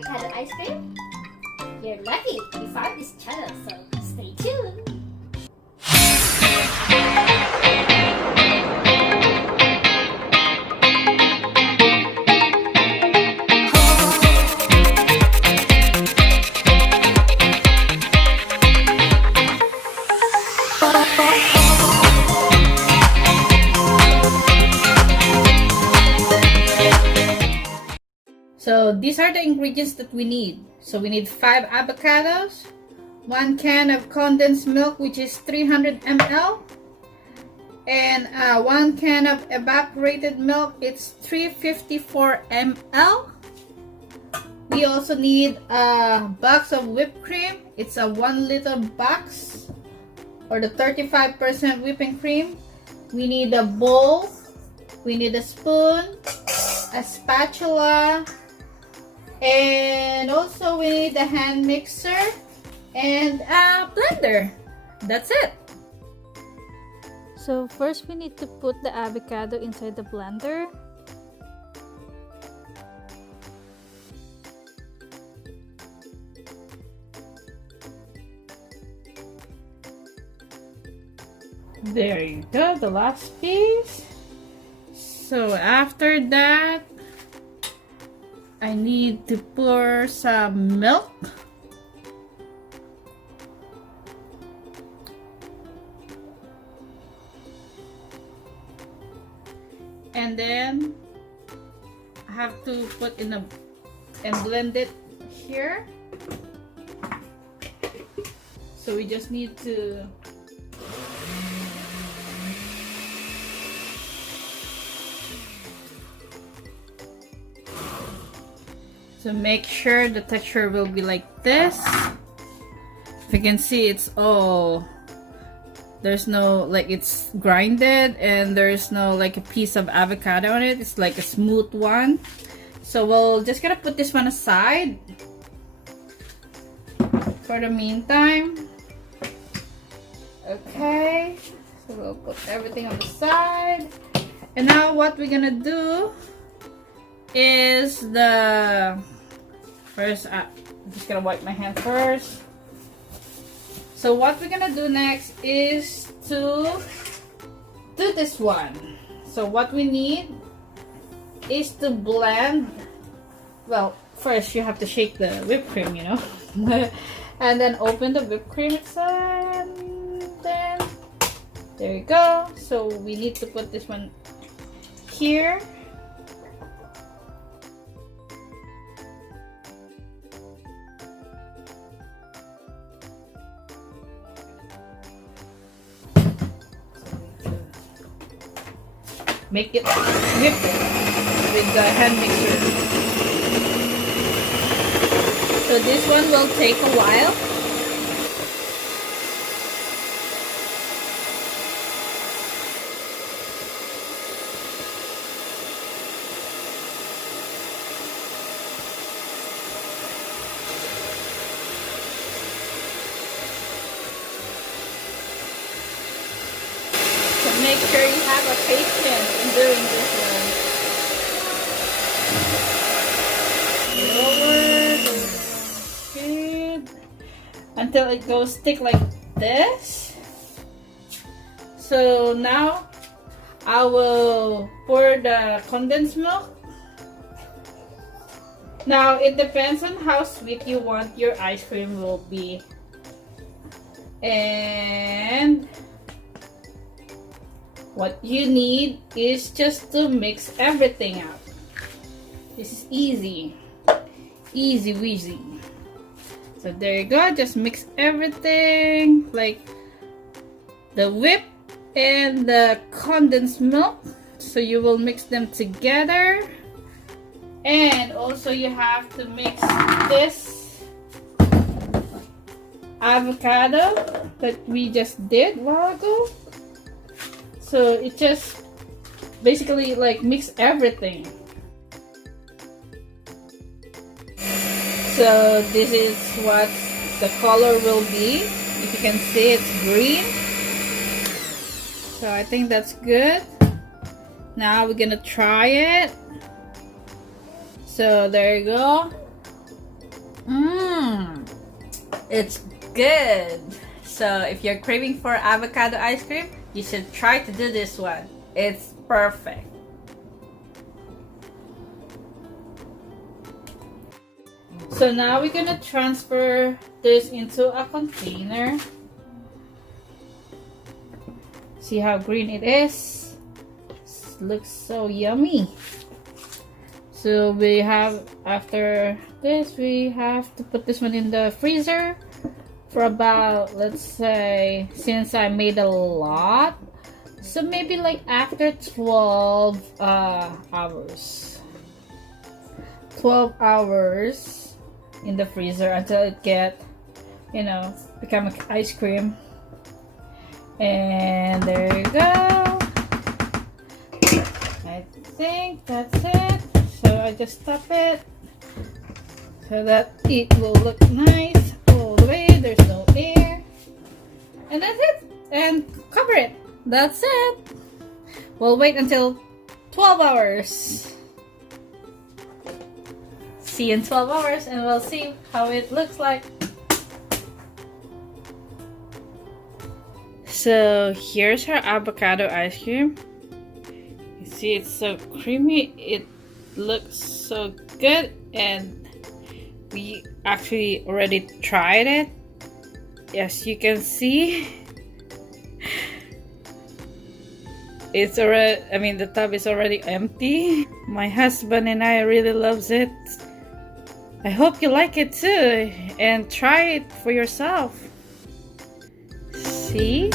avocado ice cream? You're lucky you found this channel, so stay tuned. So these are the ingredients that we need. So we need 5 avocados, 1 can of condensed milk, which is 300 ml, and 1 can of evaporated milk, it's 354 ml. We also need a box of whipped cream. It's a 1 liter box, or the 35% whipping cream. We need a bowl, we need a spoon, a spatula, and also we need a hand mixer and a blender. That's it. So first we need to put the avocado inside the blender. There you go, the last piece. So after that, I need to pour some milk. And then I have to put in a and blend it here. So we just need to make sure the texture will be like this. If you can see, it's all, there's no, like, it's grinded and there's no like a piece of avocado on it. It's like a smooth one. So we'll just gonna put this one aside for the meantime. Okay, so we'll put everything on the side. And now what we're gonna do is first, I'm just gonna wipe my hand first. So what we're gonna do next is to do this one. So what we need is to blend. Well, first you have to shake the whipped cream, you know, and then open the whipped cream inside. And then there you go. So we need to put this one here. Make it whip with the hand mixer. So this one will take a while. So make sure you have a patience in doing this one. Lower, good, until it goes thick like this. So now I will pour the condensed milk. Now it depends on how sweet you want your ice cream will be. And what you need is just to mix everything up. This is easy. Easy weasy. So there you go. Just mix everything, like the whip and the condensed milk. So you will mix them together. And also you have to mix this avocado that we just did a while ago. So it just basically like mix everything. So this is what the color will be. If you can see, it's green. So I think that's good. Now we're gonna try it. So there you go. Mmm, it's good. So if you're craving for avocado ice cream, you should try to do this one. It's perfect. So now we're gonna transfer this into a container. See how green it is? Looks so yummy. So we have, after this, we have to put this one in the freezer for about, let's say, since I made a lot, so maybe like after 12 hours. 12 hours in the freezer until it get, you know, become ice cream. And there you go. I think that's it. So I just stop it so that it will look nice all the way. There's no air. And that's it. And cover it. That's it. We'll wait until 12 hours. See you in 12 hours and we'll see how it looks like. So here's our avocado ice cream. You see it's so creamy. It looks so good, and we actually already tried it. As you can see, it's already, I mean, the tub is already empty. My husband and I really loves it. I hope you like it too, and try it for yourself. See?